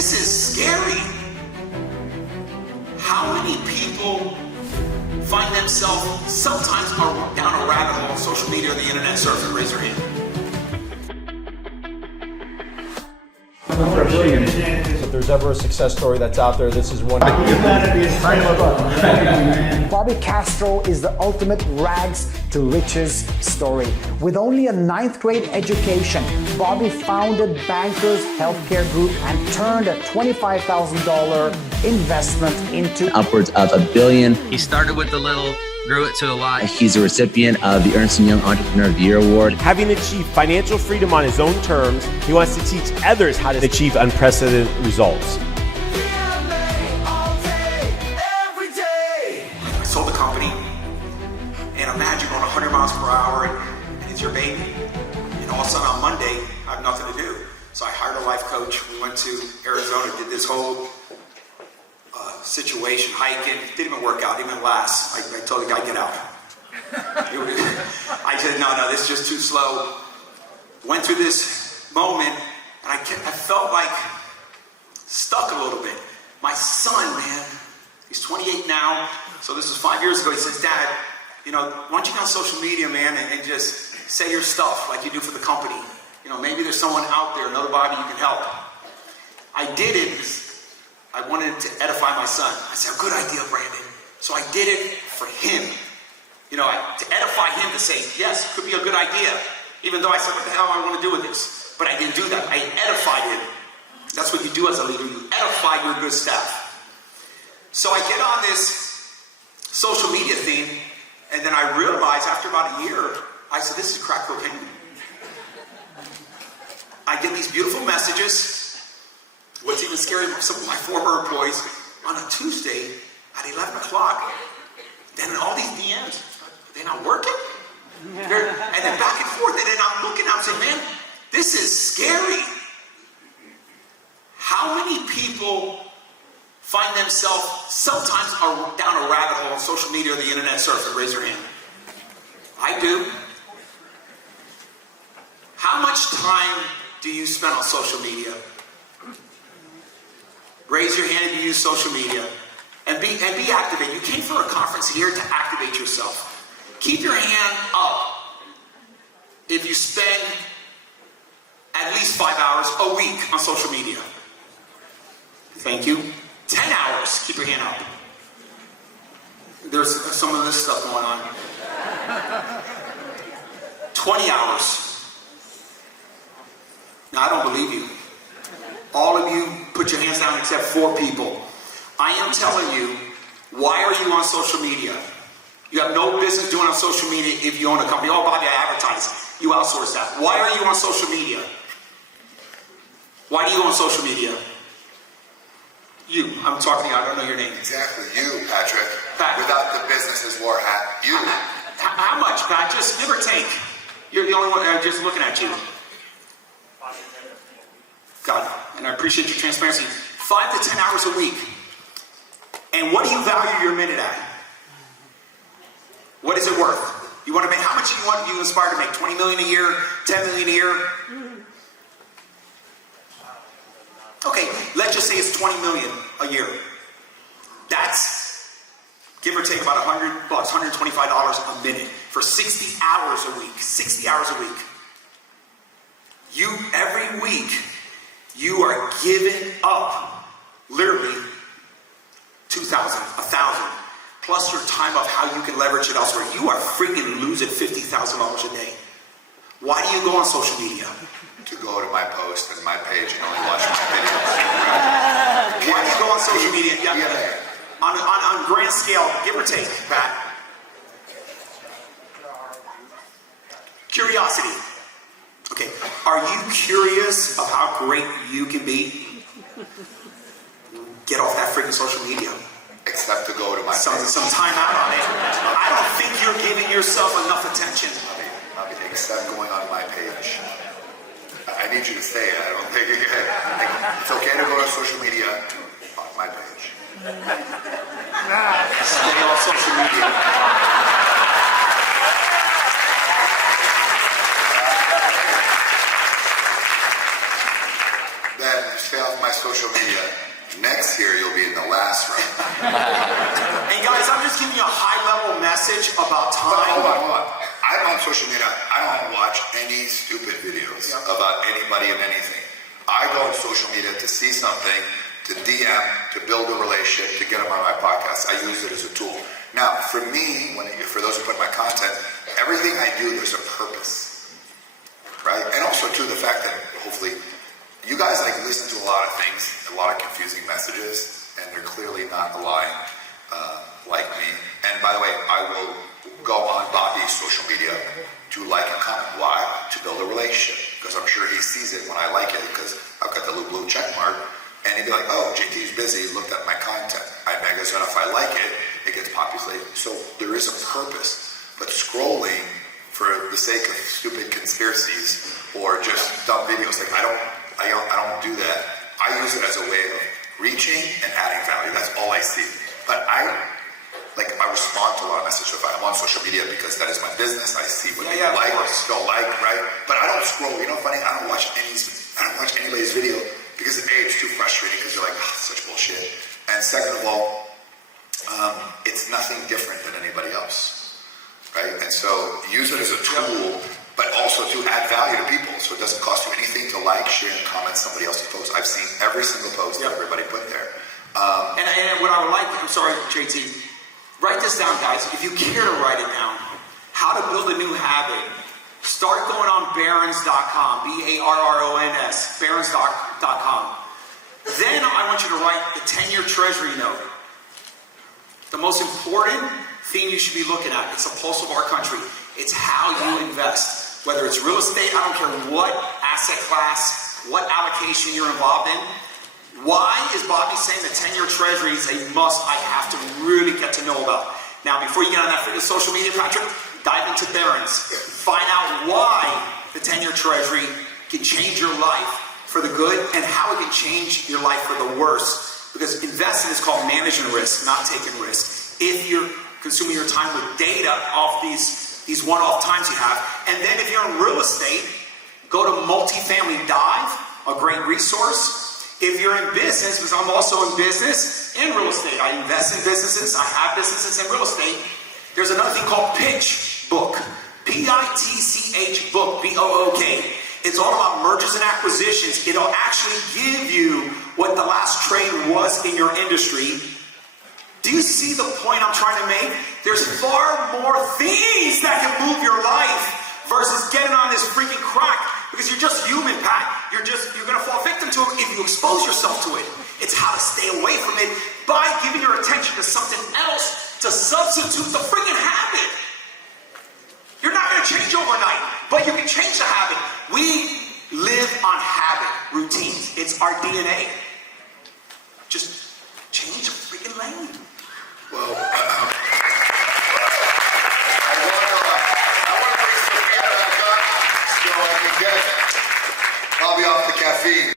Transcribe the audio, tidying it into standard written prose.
This is scary. How many people find themselves sometimes down a rabbit hole on social media or the internet surfing? Raise your hand. If there's ever a success story that's out there, this is one. Bobby Castro is the ultimate rags to riches story. With only a 9th grade education, Bobby founded Bankers Healthcare Group and turned a $25,000 investment into upwards of $1 billion. He started with a little, grew it to a lot. He's a recipient of the Ernst & Young Entrepreneur of the Year Award. Having achieved financial freedom on his own terms, he wants to teach others how to achieve unprecedented results. I sold the company, and imagine going 100 miles per hour, and it's your baby. And all of a sudden on Monday, I have nothing to do. So I hired a life coach. We went to Arizona, did this whole situation, hiking. Didn't even work out, didn't even last. I told the guy, get out. I said, no, this is just too slow. Went through this moment, and I felt like stuck a little bit. My son, man, he's 28 now, so this was 5 years ago. He says, Dad, why don't you get on social media, man, and just say your stuff like you do for the company. Maybe there's someone out there, another Bobby you can help. I did it. I wanted to edify my son. I said, good idea, Brandon. So I did it for him. To edify him, to say, yes, it could be a good idea. Even though I said, what the hell do I want to do with this? But I didn't do that. I edified him. That's what you do as a leader. You edify your good staff. So I get on this social media thing, and then I realized after about a year, I said, this is crack cocaine. I get these beautiful messages. What's even scary, some of my former employees, on a Tuesday at 11 o'clock, then all these DMs, they're not working? And then back and forth, and then I'm looking, I'm saying, man, this is scary. How many people find themselves sometimes down a rabbit hole on social media or the internet surfing? Raise your hand. I do. How much time do you spend on social media? Raise your hand if you use social media. And be activated. You came for a conference here to activate yourself. Keep your hand up if you spend at least 5 hours a week on social media. Thank you. 10 hours, keep your hand up. There's some of this stuff going on. 20 hours. Now, I don't believe you. All of you, put your hands down except 4 people. I am telling you, why are you on social media? You have no business doing on social media if you own a company. Oh, Bobby, I advertise. You outsource that. Why are you on social media? Why do you go on social media? You. I'm talking to you. I don't know your name. Exactly. You, Patrick. Pat. Without the business's war hat. You. How much, Pat? Just give or take. You're the only one just looking at you. God, and I appreciate your transparency. 5 to 10 hours a week. And what do you value your minute at? What is it worth? You want to make, how much do you aspire to make? 20 million a year? 10 million a year? Okay, let's just say it's 20 million a year. That's, give or take, about $100, $125 a minute for 60 hours a week. 60 hours a week. You, every week, you are giving up literally 2,000, 1,000, plus your time of how you can leverage it elsewhere. You are freaking losing $50,000 a day. Why do you go on social media? To go to my post and my page and only watch my videos. Why do you go on social media? Yeah. On grand scale, give or take, Pat. Curiosity. Okay, are you curious of how great you can be? Get off that freaking social media. Except to go to my page. Some time out on it. I don't think you're giving yourself enough attention. Except going on my page. I need you to say it. I don't think it's okay to go to social media on my page. Stay off social media. then stay off my social media. Next year, you'll be in the last round. And guys, I'm just giving you a high-level message about time. But hold on. I'm on social media. I don't watch any stupid videos about anybody and anything. I go on social media to see something, to DM, to build a relationship, to get them on my podcast. I use it as a tool. Now, for me, for those who put my content, everything I do, there's a purpose, right? And also, too, the fact that hopefully you guys listen to a lot of things, a lot of confusing messages, and they're clearly not aligned like me. And by the way, I will go on Bobby's social media to like and comment. Why? To build a relationship. Because I'm sure he sees it when I like it, because I've got the little blue check mark. And he'd be like, oh, JT's busy, looked at my content. I guess if I like it, it gets populated. So there is a purpose. But scrolling for the sake of stupid conspiracies or just dumb videos, I don't do that. I use it as a way of reaching and adding value. That's all I see. But I respond to a lot of messages. If I'm on social media, because that is my business, I see what people like or don't like, right? But I don't scroll. You know, funny, I don't watch anybody's video because it's too frustrating because you're like, oh, such bullshit. And second of all, it's nothing different than anybody else, right? And so use it as a tool, but also to add value to people. So it doesn't cost you anything to like, share, and comment somebody else's post. I've seen every single post that everybody put there. And what I would like, I'm sorry, JT, write this down, guys. If you care to write it down, how to build a new habit. Start going on Barons.com, B-A-R-R-O-N-S, Barons.com. Then I want you to write the 10-year treasury note. The most important thing you should be looking at, it's the pulse of our country. It's how you invest. Whether it's real estate, I don't care what asset class, what allocation you're involved in. Why is Bobby saying the 10-year treasury is a must I have to really get to know about? Now, before you get on that social media, Patrick, dive into Barron's. Find out why the 10-year treasury can change your life for the good and how it can change your life for the worse. Because investing is called managing risk, not taking risk. If you're consuming your time with data off these one-off times you have, and then if you're in real estate, go to Multifamily Dive, a great resource. If you're in business, because I'm also in business and real estate, I invest in businesses, I have businesses in real estate. There's another thing called Pitch Book, P-I-T-C-H Book, B-O-O-K. It's all about mergers and acquisitions. It'll actually give you what the last trade was in your industry. Do you see the point I'm trying to make? There's far more things that can move your life versus getting on this freaking crack. Because you're just human, Pat. You're going to fall victim to it if you expose yourself to it. It's how to stay away from it by giving your attention to something else to substitute the freaking habit. You're not going to change overnight, but you can change the habit. We live on habit, routines. It's our DNA. Just change the freaking lane.